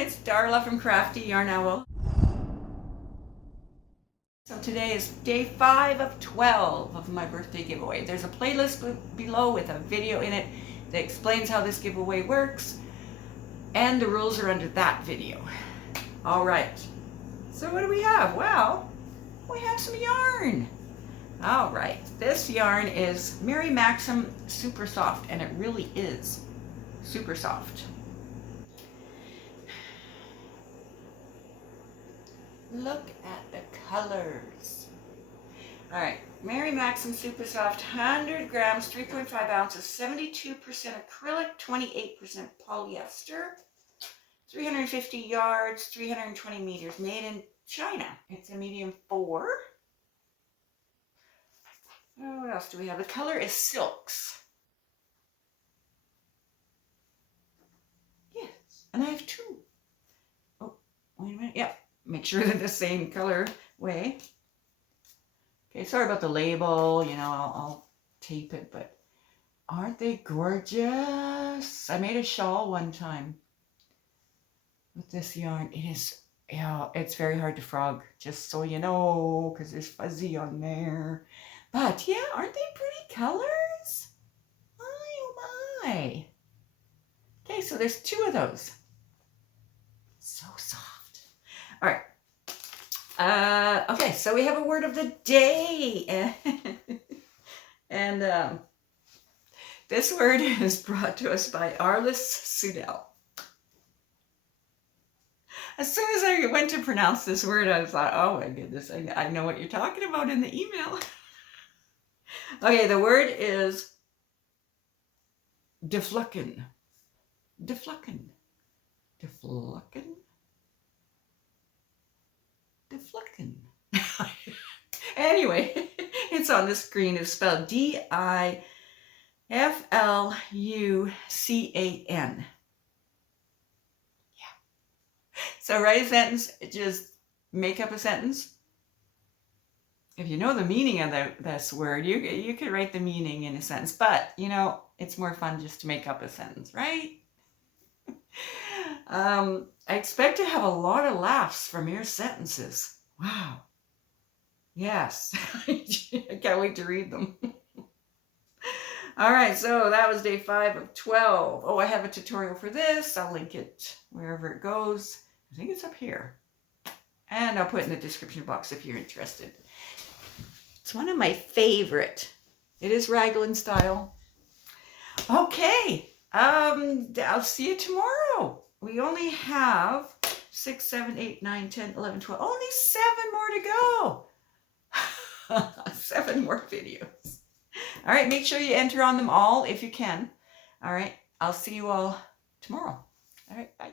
it's Darla from Crafty Yarn Owl. So today is day 5 of 12 of my birthday giveaway. There's a playlist below with a video in it that explains how this giveaway works, and the rules are under that video. All right, so what do we have? Well, we have some yarn. All right, this yarn is Mary Maxim Super Soft, and it really is super soft. Look at the colors. All right, Mary Maxim Super Soft, 100 grams, 3.5 ounces, 72% acrylic, 28% polyester, 350 yards, 320 meters, made in China. It's a medium 4. Oh, what else do we have? The color is silks. Yes, and I have 2. Oh, wait a minute. Yep. Make sure they're the same color way. Okay, sorry about the label, you know, I'll tape it, but aren't they gorgeous? I made a shawl one time with this yarn. It is, yeah, it's very hard to frog, just so you know, because there's fuzzy on there. But yeah, aren't they pretty colors? My, oh my. Okay, so there's 2 of those. So soft. All right. Okay, so we have a word of the day. And this word is brought to us by Arliss Sudell. As soon as I went to pronounce this word, I thought, oh my goodness, I know what you're talking about in the email. Okay, the word is deflucken. Deflucken. Deflucken. Deflucken. Anyway, it's on the screen. It's spelled D-I-F-L-U-C-A-N. Yeah. So write a sentence. Just make up a sentence. If you know the meaning of this word, you could write the meaning in a sentence. But, you know, it's more fun just to make up a sentence, right? I expect to have a lot of laughs from your sentences. Wow. Yes. I can't wait to read them. All right, so that was day 5 of 12. Oh, I have a tutorial for this. I'll link it wherever it goes. I think it's up here. And I'll put it in the description box if you're interested. It's one of my favorite. It is Raglan style. Okay. I'll see you tomorrow. We only have 6, 7, 8, 9, 10, 11, 12. Only 7 more to go. 7 more videos. All right, make sure you enter on them all if you can. All right, I'll see you all tomorrow. All right, bye.